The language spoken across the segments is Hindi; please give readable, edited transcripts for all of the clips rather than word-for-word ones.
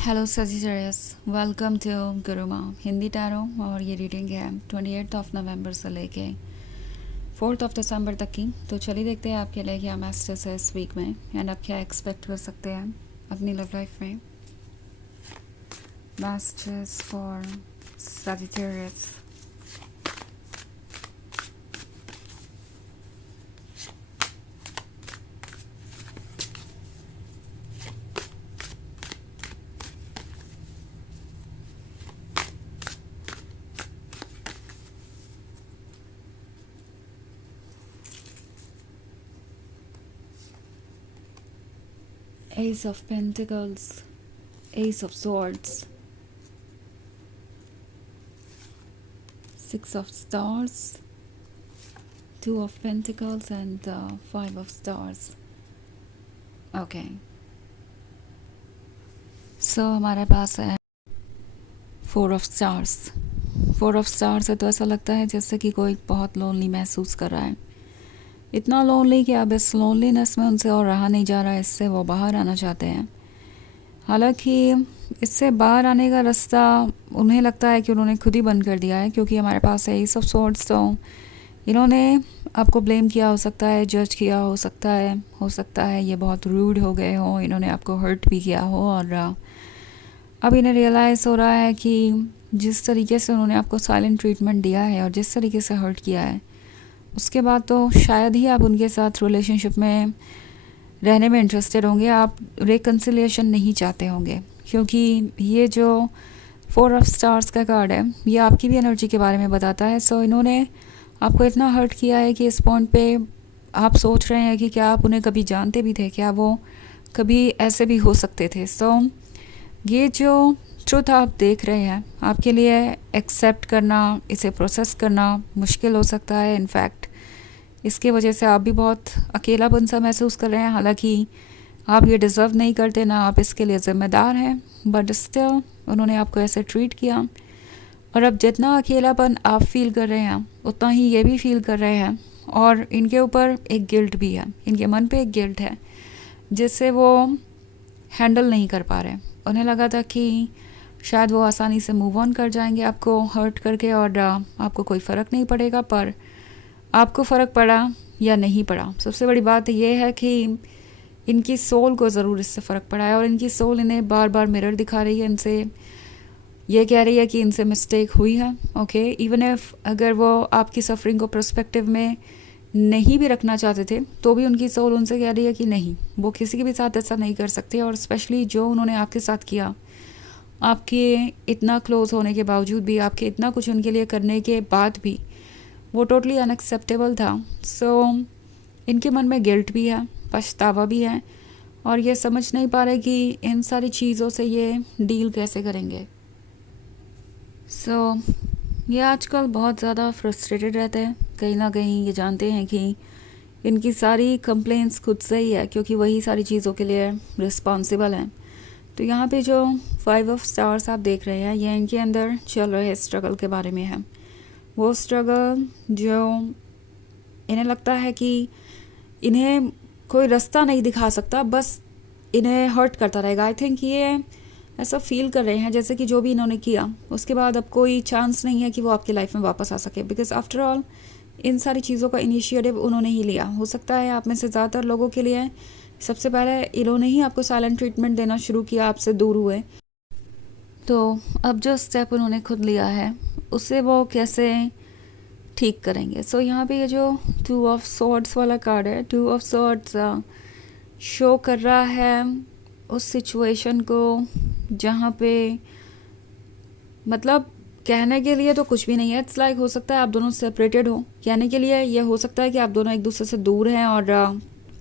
Hello Sagittarius, welcome to Gurumaa Hindi tarot. और ये रीडिंग है 28 नवंबर से लेके 4 दिसंबर तक की। तो चलिए देखते हैं आपके लिए क्या मैसेज है इस वीक में एंड आप क्या एक्सपेक्ट कर सकते हैं अपनी लव लाइफ में। Message for Sagittarius. Ace of Pentacles, Ace of Swords, Six of Stars, Two of Pentacles and Five of Stars. Okay, so हमारे पास है 4 ऑफ स्टार्स। 4 ऑफ स्टार्स है तो ऐसा लगता है जैसे कि कोई बहुत लोनली महसूस कर रहा है। इतना लोनली कि अब इस लोनलीनेस में उनसे और रहा नहीं जा रहा है, इससे वो बाहर आना चाहते हैं। हालांकि इससे बाहर आने का रास्ता उन्हें लगता है कि उन्होंने खुद ही बंद कर दिया है, क्योंकि हमारे पास है एस ऑफ स्वॉर्ड्स। तो इन्होंने आपको ब्लेम किया हो सकता है, जज किया हो सकता है ये बहुत रूड हो गए हो, इन्होंने आपको हर्ट भी किया हो। और अब इन्हें रियलाइज़ हो रहा है कि जिस तरीके से उन्होंने आपको साइलेंट ट्रीटमेंट दिया है और जिस तरीके से हर्ट किया है, उसके बाद तो शायद ही आप उनके साथ रिलेशनशिप में रहने में इंटरेस्टेड होंगे। आप रिकन्सिलिएशन नहीं चाहते होंगे, क्योंकि ये जो 4 ऑफ स्टार्स का कार्ड है ये आपकी भी एनर्जी के बारे में बताता है। सो इन्होंने आपको इतना हर्ट किया है कि इस पॉइंट पे आप सोच रहे हैं कि क्या आप उन्हें कभी जानते भी थे, क्या वो कभी ऐसे भी हो सकते थे। सो ये जो ट्रुथ आप देख रहे हैं, आपके लिए एक्सेप्ट करना, इसे प्रोसेस करना मुश्किल हो सकता है। इनफैक्ट इसके वजह से आप भी बहुत अकेलापन सा महसूस कर रहे हैं। हालांकि आप ये डिज़र्व नहीं करते, ना आप इसके लिए ज़िम्मेदार हैं, बट स्टिल उन्होंने आपको ऐसे ट्रीट किया। और अब जितना अकेलापन आप फील कर रहे हैं उतना ही ये भी फील कर रहे हैं। और इनके ऊपर एक गिल्ट भी है, इनके मन पे एक गिल्ट है जिससे वो हैंडल नहीं कर पा रहे। उन्हें लगा था कि शायद वो आसानी से मूव ऑन कर जाएंगे आपको हर्ट करके और आपको कोई फ़र्क नहीं पड़ेगा, पर आपको फ़र्क पड़ा या नहीं पड़ा, सबसे बड़ी बात ये है कि इनकी सोल को ज़रूर इससे फ़र्क पड़ा है। और इनकी सोल इन्हें बार बार मिरर दिखा रही है, इनसे ये कह रही है कि इनसे मिस्टेक हुई है। ओके, इवन इफ अगर वो आपकी सफरिंग को पर्सपेक्टिव में नहीं भी रखना चाहते थे, तो भी उनकी सोल उनसे कह रही है कि नहीं, वो किसी के भी साथ ऐसा नहीं कर सकते। और स्पेशली जो उन्होंने आपके साथ किया, आपके इतना क्लोज होने के बावजूद भी, आपके इतना कुछ उनके लिए करने के बाद भी, वो टोटली अनएक्सेप्टेबल था। सो इनके मन में गिल्ट भी है, पछतावा भी है, और ये समझ नहीं पा रहे कि इन सारी चीज़ों से ये डील कैसे करेंगे। सो ये आजकल बहुत ज़्यादा फ्रस्ट्रेटेड रहते हैं। कहीं ना कहीं ये जानते हैं कि इनकी सारी कंप्लेंट्स खुद से ही है, क्योंकि वही सारी चीज़ों के लिए रिस्पॉन्सिबल हैं। तो यहाँ पे जो 5 ऑफ स्टार्स आप देख रहे हैं, ये इनके अंदर चल रहे स्ट्रगल के बारे में है। वो स्ट्रगल जो इन्हें लगता है कि इन्हें कोई रास्ता नहीं दिखा सकता, बस इन्हें हर्ट करता रहेगा। आई थिंक ये ऐसा फील कर रहे हैं जैसे कि जो भी इन्होंने किया उसके बाद अब कोई चांस नहीं है कि वो आपकी लाइफ में वापस आ सके, बिकॉज आफ्टर ऑल इन सारी चीज़ों का इनिशिएटिव उन्होंने ही लिया। हो सकता है आप में से ज़्यादातर लोगों के लिए सबसे पहले इन्होंने ही आपको साइलेंट ट्रीटमेंट देना शुरू किया, आपसे दूर हुए। तो अब जो स्टेप उन्होंने खुद लिया है उससे वो कैसे ठीक करेंगे। सो यहाँ पे ये जो 2 ऑफ स्वॉर्ड्स वाला कार्ड है, 2 ऑफ स्वॉर्ड्स शो कर रहा है उस सिचुएशन को जहाँ पे मतलब कहने के लिए तो कुछ भी नहीं है। इट्स लाइक हो सकता है आप दोनों सेपरेटेड हो, कहने के लिए ये हो सकता है कि आप दोनों एक दूसरे से दूर हैं और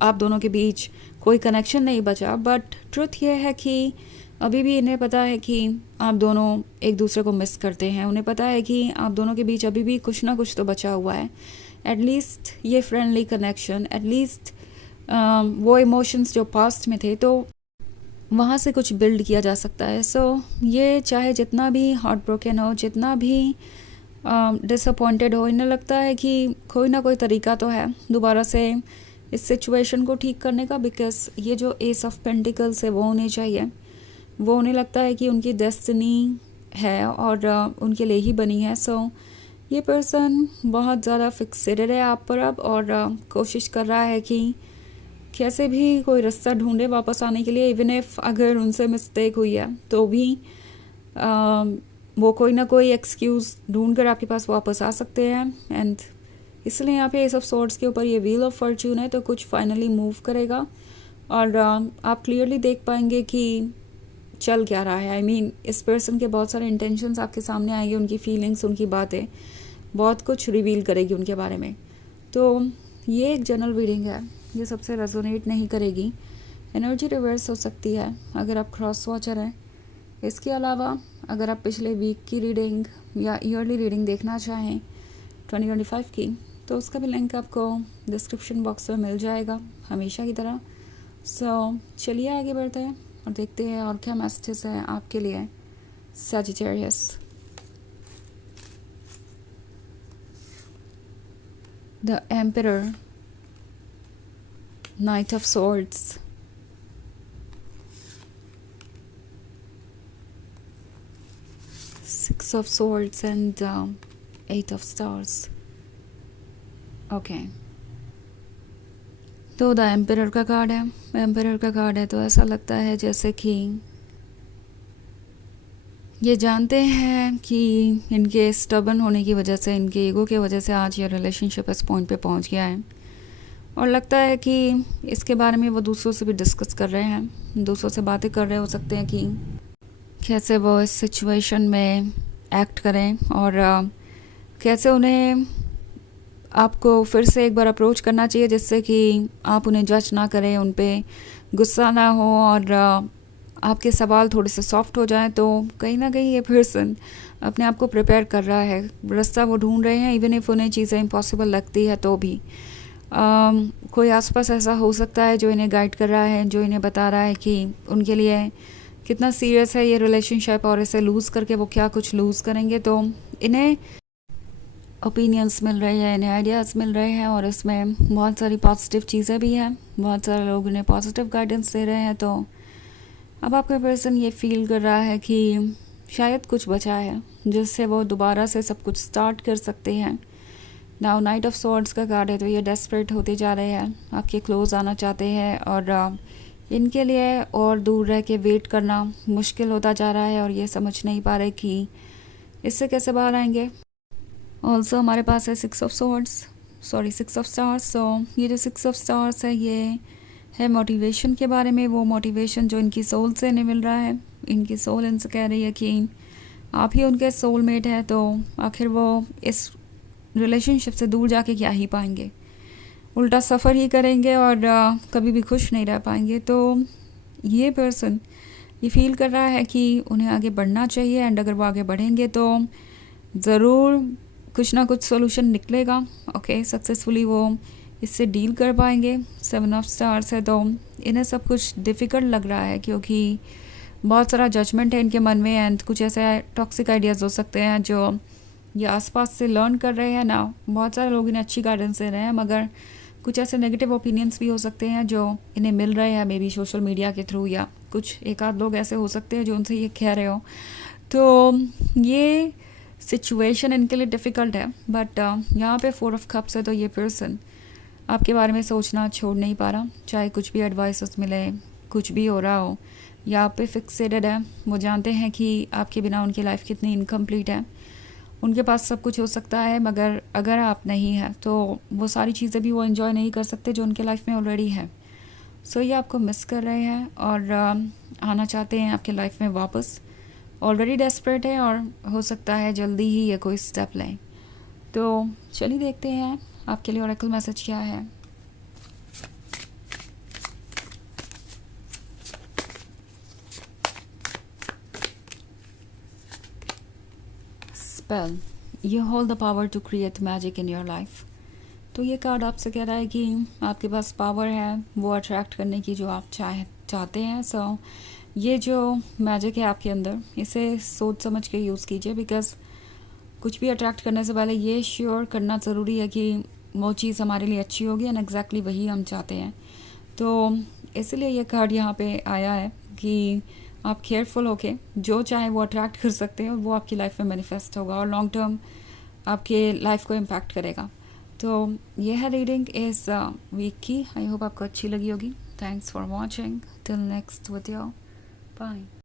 आप दोनों के बीच कोई कनेक्शन नहीं बचा, बट ट्रुथ ये है कि अभी भी इन्हें पता है कि आप दोनों एक दूसरे को मिस करते हैं। उन्हें पता है कि आप दोनों के बीच अभी भी कुछ ना कुछ तो बचा हुआ है, एटलीस्ट ये फ्रेंडली कनेक्शन, एटलीस्ट वो इमोशंस जो पास्ट में थे, तो वहाँ से कुछ बिल्ड किया जा सकता है। सो ये चाहे जितना भी हार्ट ब्रोकन हो, जितना भी डिसअपॉइंटेड हो, इन्हें लगता है कि कोई ना कोई तरीका तो है दोबारा से इस सिचुएशन को ठीक करने का, बिकॉज ये जो एस ऑफ पेंटिकल्स है वो उन्हें चाहिए। वो उन्हें लगता है कि उनकी डेस्टिनी है और उनके लिए ही बनी है। सो ये पर्सन बहुत ज़्यादा फिक्सेटेड है आप पर अब, और कोशिश कर रहा है कि कैसे भी कोई रास्ता ढूंढे वापस आने के लिए। इवन इफ अगर उनसे मिस्टेक हुई है तो भी वो कोई ना कोई एक्सक्यूज़ ढूंढ कर आपके पास वापस आ सकते हैं। एंड इसलिए यहाँ पे एस ऑफ सॉर्ड्स के ऊपर ये व्हील ऑफ फॉर्च्यून है, तो कुछ फाइनली मूव करेगा और आप क्लियरली देख पाएंगे कि चल क्या रहा है। आई मीन इस पर्सन के बहुत सारे इंटेंशंस आपके सामने आएंगे, उनकी फीलिंग्स, उनकी बातें बहुत कुछ रिवील करेगी उनके बारे में। तो ये एक जनरल रीडिंग है, ये सबसे रेजोनेट नहीं करेगी, एनर्जी रिवर्स हो सकती है अगर आप क्रॉस वॉचर हैं। इसके अलावा अगर आप पिछले वीक की रीडिंग या ईयरली रीडिंग देखना चाहें 2025 की, तो उसका भी लिंक आपको डिस्क्रिप्शन बॉक्स में मिल जाएगा हमेशा की तरह। सो चलिए आगे बढ़ते हैं और देखते हैं और क्या मैसेजेस हैं आपके लिए Sagittarius. The emperor, night of swords, Six of Swords and Eight of Stars. Okay, तो द एम्परर का कार्ड है। एम्परर का कार्ड है तो ऐसा लगता है जैसे कि ये जानते हैं कि इनके स्टबन होने की वजह से, इनके ईगो की वजह से आज ये रिलेशनशिप इस पॉइंट पे पहुंच गया है। और लगता है कि इसके बारे में वो दूसरों से भी डिस्कस कर रहे हैं, दूसरों से बातें कर रहे हो सकते हैं कि कैसे वो इस सिचुएशन में एक्ट करें और कैसे उन्हें आपको फिर से एक बार अप्रोच करना चाहिए जिससे कि आप उन्हें जज ना करें, उन पे गुस्सा ना हो और आपके सवाल थोड़े से सॉफ्ट हो जाएं। तो कहीं ना कहीं ये पर्सन अपने आप को प्रिपेयर कर रहा है, रास्ता वो ढूंढ रहे हैं। इवन इफ उन्हें चीज़ें इम्पॉसिबल लगती है तो भी कोई आसपास ऐसा हो सकता है जो इन्हें गाइड कर रहा है, जो इन्हें बता रहा है कि उनके लिए कितना सीरियस है ये रिलेशनशिप और इसे लूज़ करके वो क्या कुछ लूज़ करेंगे। तो इन्हें ओपिनियंस मिल रहे हैं, इन्हें आइडियाज़ मिल रहे हैं और इसमें बहुत सारी पॉजिटिव चीज़ें भी हैं, बहुत सारे लोग इन्हें पॉजिटिव गाइडेंस दे रहे हैं। तो अब आपका पर्सन ये फील कर रहा है कि शायद कुछ बचा है जिससे वो दोबारा से सब कुछ स्टार्ट कर सकते हैं। नाउ नाइट ऑफ सॉर्ड्स का कार्ड है तो ये डेस्परेट होते जा रहे हैं, आपके क्लोज आना चाहते हैं और इनके लिए और दूर रह के वेट करना मुश्किल होता जा रहा है और ये समझ नहीं पा रहे कि इससे कैसे बाहर आएंगे। ऑल्सो हमारे पास है सिक्स ऑफ स्टार्स। सो ये जो सिक्स ऑफ स्टार्स है ये है मोटिवेशन के बारे में। वो मोटिवेशन जो इनकी सोल से नहीं मिल रहा है, इनकी सोल इनसे कह रही है कि आप ही उनके सोलमेट हैं, तो आखिर वो इस रिलेशनशिप से दूर जाके क्या ही पाएंगे, उल्टा सफ़र ही करेंगे और कभी भी खुश नहीं रह पाएंगे। तो ये पर्सन ये फील कर रहा है कि उन्हें आगे बढ़ना चाहिए एंड अगर वो आगे बढ़ेंगे तो ज़रूर कुछ ना कुछ सोल्यूशन निकलेगा। ओके, सक्सेसफुली वो इससे डील कर पाएंगे। सेवन ऑफ स्टार्स है तो इन्हें सब कुछ डिफ़िकल्ट लग रहा है क्योंकि बहुत सारा जजमेंट है इनके मन में एंड कुछ ऐसे टॉक्सिक आइडियाज़ हो सकते हैं जो ये आसपास से लर्न कर रहे हैं ना। बहुत सारे लोग इन्हें अच्छी गाइडेंस दे रहे हैं मगर कुछ ऐसे नेगेटिव ओपिनियंस भी हो सकते हैं जो इन्हें मिल रहे हैं, मे बी सोशल मीडिया के थ्रू, या कुछ एक आध लोग ऐसे हो सकते हैं जो उनसे ये कह रहे हो। तो ये सिचुएशन इनके लिए डिफ़िकल्ट है बट यहाँ पे फोर ऑफ कप्स है तो ये पर्सन आपके बारे में सोचना छोड़ नहीं पा रहा। चाहे कुछ भी एडवाइस मिले, कुछ भी हो रहा हो, या आप पे फिक्सेटेड है। वो जानते हैं कि आपके बिना उनकी लाइफ कितनी इनकम्प्लीट है। उनके पास सब कुछ हो सकता है मगर अगर आप नहीं है तो वो सारी चीज़ें भी वो एंजॉय नहीं कर सकते जो उनके लाइफ में ऑलरेडी है। सो ये आपको मिस कर रहे हैं और आना चाहते हैं आपके लाइफ में वापस। ऑलरेडी डेस्परेट है और हो सकता है जल्दी ही ये कोई स्टेप लें। तो चलिए देखते हैं आपके लिए ओरेकल मैसेज क्या है। Spell, you hold the power to create magic in your life. तो ये कार्ड आपसे कह रहा है कि आपके पास पावर है वो अट्रैक्ट करने की जो आप चाहते हैं। सो ये जो मैजिक है आपके अंदर, इसे सोच समझ के यूज़ कीजिए बिकॉज़ कुछ भी अट्रैक्ट करने से पहले ये श्योर करना ज़रूरी है कि वो चीज़ हमारे लिए अच्छी होगी एंड एग्जैक्टली वही हम चाहते हैं। तो इसलिए ये कार्ड यहाँ पे आया है कि आप केयरफुल होके जो चाहे वो अट्रैक्ट कर सकते हैं और वो आपकी लाइफ में मैनिफेस्ट होगा और लॉन्ग टर्म आपके लाइफ को इम्पैक्ट करेगा। तो ये है रीडिंग इस वीक की। आई होप आपको अच्छी लगी होगी। Thanks for watching. Till next video, bye.